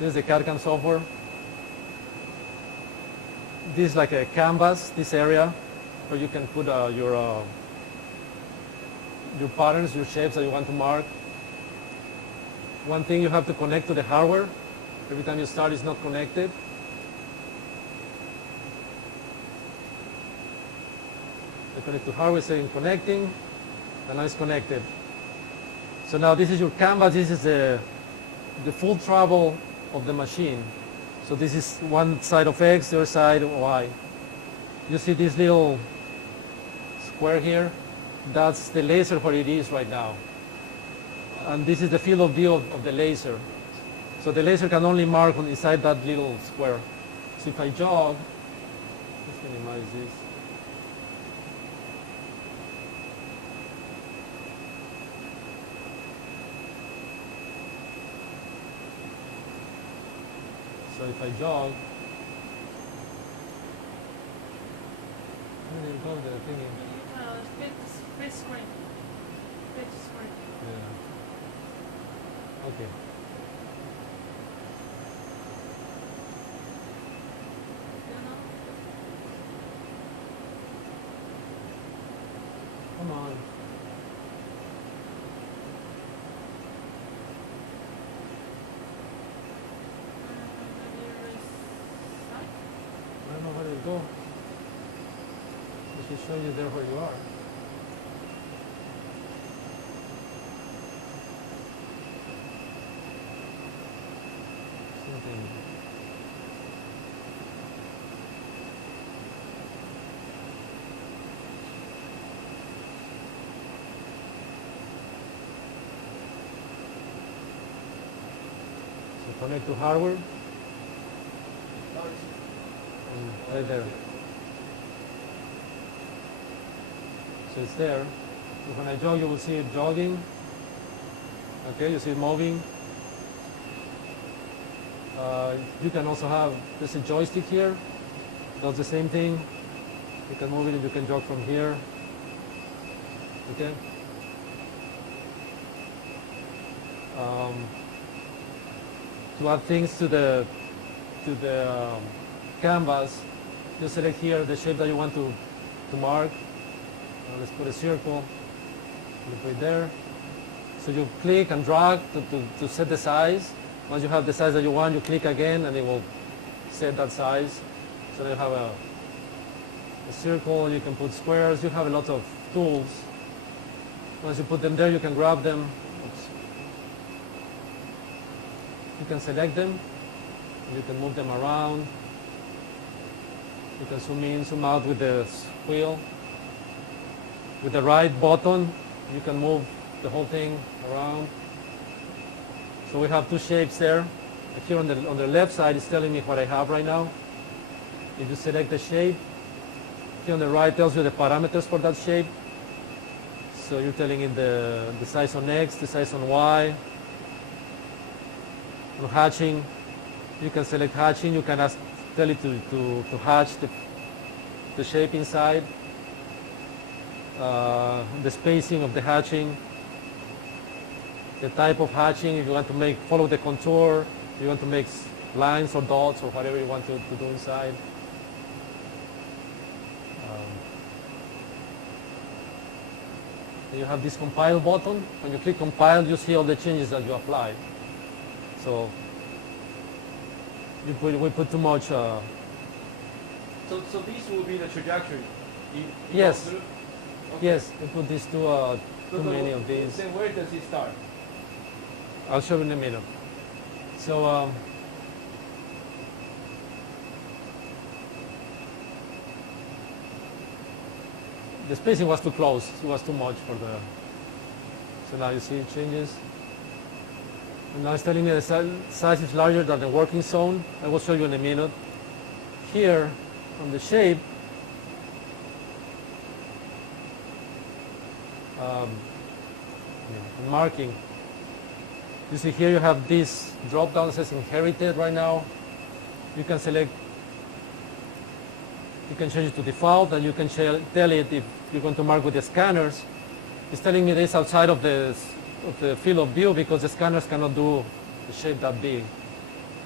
This is the CAD/CAM software. This is like a canvas, this area, where you can put your patterns, your shapes that you want to mark. One thing, you have to connect to the hardware. Every time you start, it's not connected. You connect to hardware, saying connecting, and now it's connected. So now this is your canvas. This is the full travel of the machine. So this is one side of X, the other side of Y. You see this little square here? That's the laser where it is right now. And this is the field of view of the laser. So the laser can only mark on inside that little square. So if I jog, let's minimize this. So if I jog, where did it go, the thingy? Split screen. Split screen. Yeah. Okay. Come on. I don't know where to go. It should show you there where you are. Something. So connect to hardware. Right there. So it's there. So when I jog, you will see it jogging. Okay, you see it moving. You can also have, there's a joystick here. Does the same thing. You can move it and you can jog from here. Okay. To add things to the canvas, you select here the shape that you want to mark. Let's put a circle. You put it there. So you click and drag to set the size. Once you have the size that you want, you click again and it will set that size. So you have a circle, you can put squares, you have a lot of tools. Once you put them there, you can grab them. Oops. You can select them. You can move them around. You can zoom in, zoom out with the wheel. With the right button, you can move the whole thing around. So we have two shapes there. Here on the left side, it's telling me what I have right now. If you select the shape, here on the right tells you the parameters for that shape. So you're telling it the size on X, the size on Y. On hatching, you can select hatching. You can tell it to hatch the shape inside. The spacing of the hatching. The type of hatching, if you want to follow the contour, if you want to make lines or dots or whatever you want to do inside. You have this compile button. When you click compile, you see all the changes that you applied. So we put too much. So these will be the trajectory. Yes. Okay. Yes, we put these too many of these. Then where does it start? I'll show you in a minute. So the spacing was too close. It was too much for the. So now you see it changes. And now it's telling me the size is larger than the working zone. I will show you in a minute. Here on the shape, marking. You see here you have this drop down that says inherited right now. You can select, you can change it to default, and you can tell it if you're going to mark with the scanners. It's telling me this outside of the field of view because the scanners cannot do the shape that big.